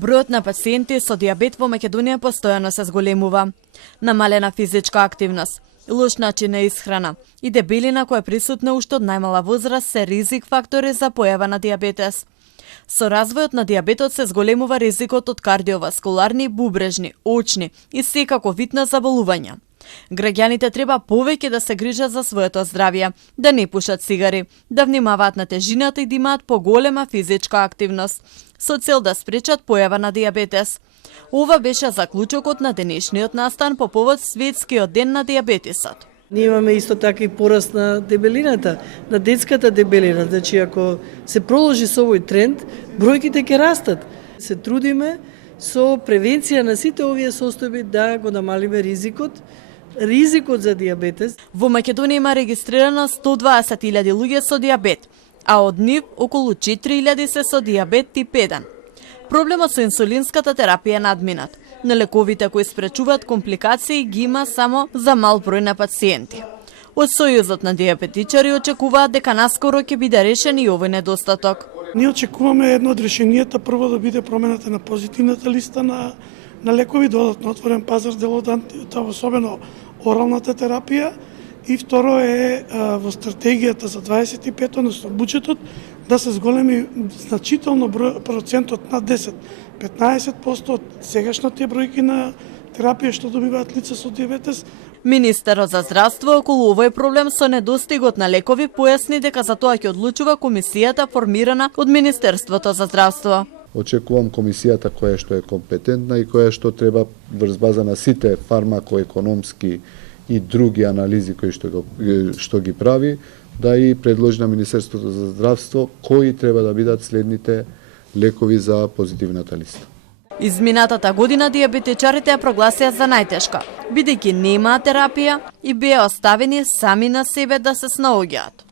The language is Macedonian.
Бројот на пациенти со дијабет во Македонија постојано се зголемува. Намалена физичка активност, лош начин на исхрана и дебелина која е присутна уште од најмала возраст се ризик фактори за појава на дијабетес. Со развојот на дијабетот се зголемува ризикот од кардиоваскуларни, бубрежни, очни и секако вид на заболувања. Граѓаните треба повеќе да се грижат за своето здравје, да не пушат цигари, да внимаваат на тежината и да имаат поголема физичка активност, со цел да спречат појава на дијабетес. Ова беше заклучокот на денешниот настан по повод Светскиот ден на дијабетесот. Ние имаме исто така и пораст на дебелината, на детската дебелина. Значи, ако се проложи со овој тренд, бројките ќе растат. Се трудиме со превенција на сите овие состојби да го намалиме ризикот за дијабетес. Во Македонија има регистрирано 120.000 луѓе со дијабет, а од нив околу 4.000 се со дијабет тип 1. Проблемот со инсулинската терапија е надминат, но лековите кои спречуваат компликации ги има само за мал број на пациенти. Од Сојузот на дијабетичари очекуваат дека наскоро ќе биде решен и овој недостаток. Ние очекуваме едно од решенијата прво да биде промената на позитивната листа на лекови, додатно отворен пазар дел од особено оралната терапија, и второ е во стратегијата за 25, односно буџетот, да се зголеми значително процентот на 10-15% од сегашните бројки на терапија што добиваат лица со дијабетес. Министерот за здравство околу овој проблем со недостигот на лекови појасни дека за тоа ќе одлучува комисијата формирана од Министерството за здравство. Очекувам комисијата која што е компетентна и која што треба врз база на сите фармакоекономски и други анализи кои што ги прави, да и предложи на Министерството за здравство кои треба да бидат следните лекови за позитивната листа. Изминатата година дијабетичарите ја прогласија за најтешка, бидејќи немаа терапија и беа оставени сами на себе да се снаоѓаат.